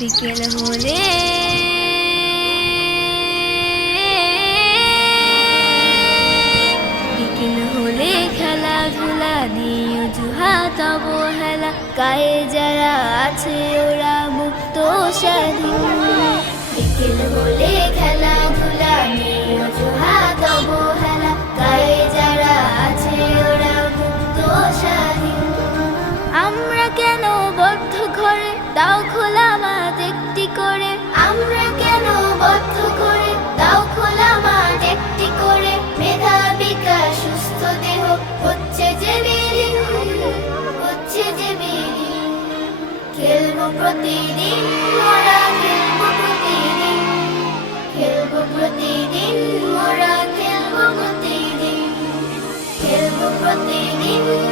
বিকেল হলে। বিকেল হলে খেলাধুলা নিয়ে অজুহাত অবহেলা, গায়ে যারা আছে ওরা মুক্ত স্বাধীন বিকেল হলে খেলাধুলা নিয়ে ঐক্যবদ্ধ করে, দাও খোলা মাঠ একটি করে। মেধা বিকাশ সুস্থ দেহ, হচ্ছে যে বিলীন হচ্ছে যে বিলীন খেলব প্রতিদিন মরা খেলব প্রতিদিন। খেলব প্রতিদিন মরা খেলব প্রতিদিন। খেলব প্রতিদিন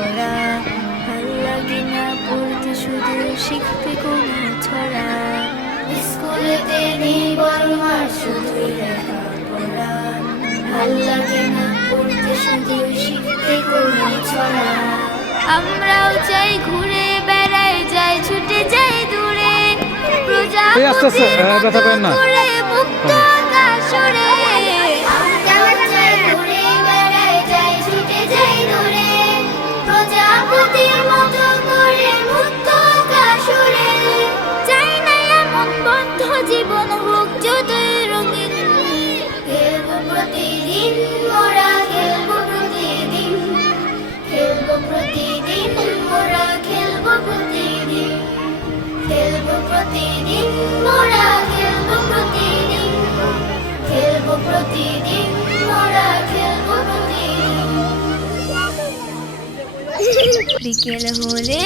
ধরা ভালো লাগে না পড়তে শুধু শিখতে কোনো ছড়া। স্কুলেতে নেই বড়মার শুধু লেখা পড়া। ভালো লাগে না পড়তে শুধু শিখতে কোনো ছড়া। আমরাও চাই ঘুরে বেড়ায় যাই ছুটে যাই দূরে। প্রজা আস্তে আস্তে প্রতিদিন বিকেল হলে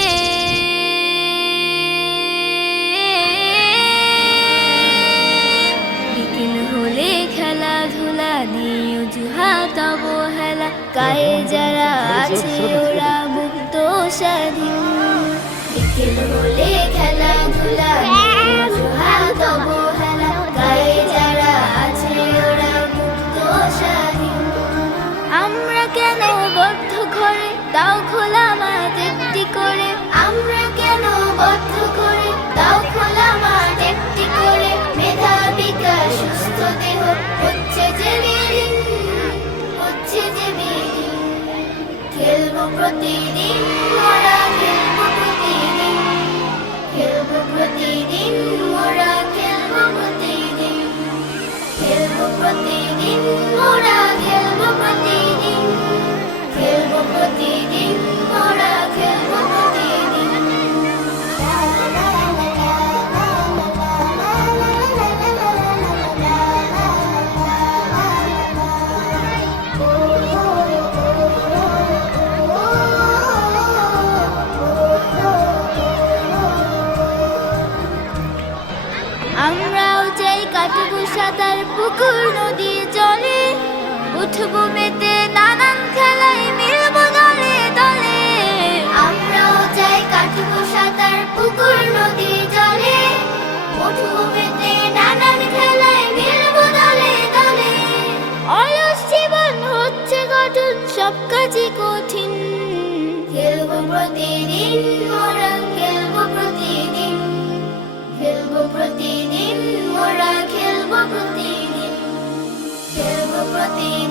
বিকেল হলে খেলাধুলা নিয়ে অজুহাত অবহেলা। গায়ে যারা আছে ওরা মুক্ত স্বাধীন। বিকেল হলে খেলাধুলা প্রতিদিন পুকুর নদী জলে উঠবো মেতে নানান খেলায় দলে দলে। আমরাও চাই কাটবো সাঁতার পুকুর নদী জলে উঠবো মেতে নানান খেলায় দলে দলে। অলস জীবন হচ্ছে গঠন সব কাজই কঠিন। খেলব প্রতিদিন মোরা খেলব প্রতিদিন। খেলব প্রতিদিন খেলব প্রতিদিন।